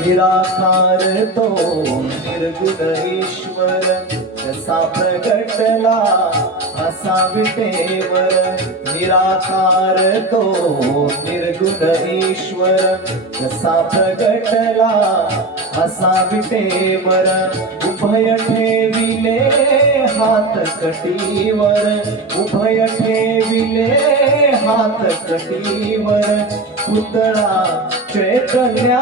निराकार तो निर्गुण ईश्वर कसा प्रगटला असा विटेवर. निराकार तो निर्गुण ईश्वर कसा प्रगटला असा विटेवर. उभय ठेविले हात कटीवर उभय ठेविले हात कटीवर. पुतळा चैतन्या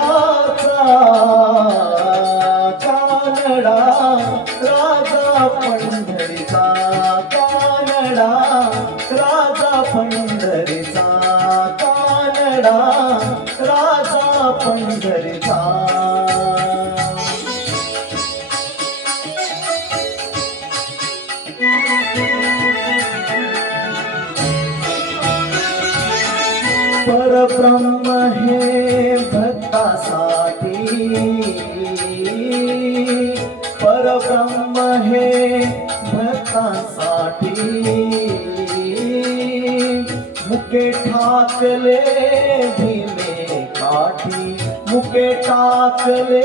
कानडा राजा पंढरीचा. परब्रह्म हे भक्तासाठी. परब्रह्म हे भक्तासाठी. मुके ठाकले भीमे काठी मुके टाकले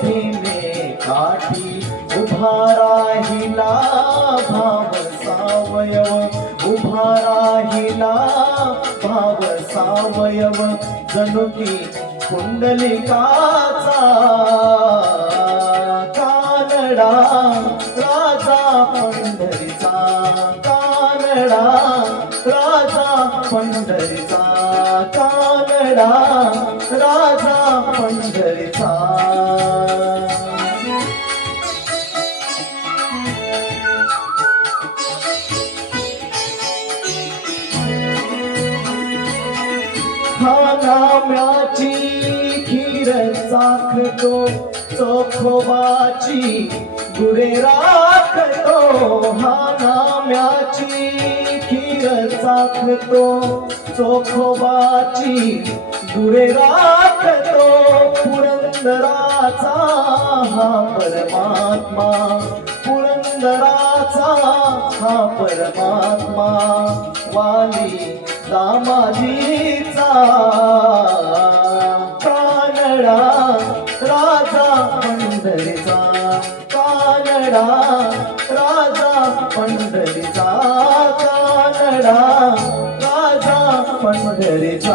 भीमे काठी उभा राहिला भाव सावयव उभा राहिला भाव सावयव जनुकी की कुंडलिकाचा कानडा राजा पंढरीचा कानडा पंढरीचा कानडा राजा पंढरीचा. हा खीर चाखतो चोखोबाची गुरे राखतो. हा नाम्याची खीर चाखतो चोखोबाची गुरे राखतो पुरंदराचा हा परमात्मा पुरंदराचा हा परमात्मा वाली दामाजीचा कानडा पंढरीचा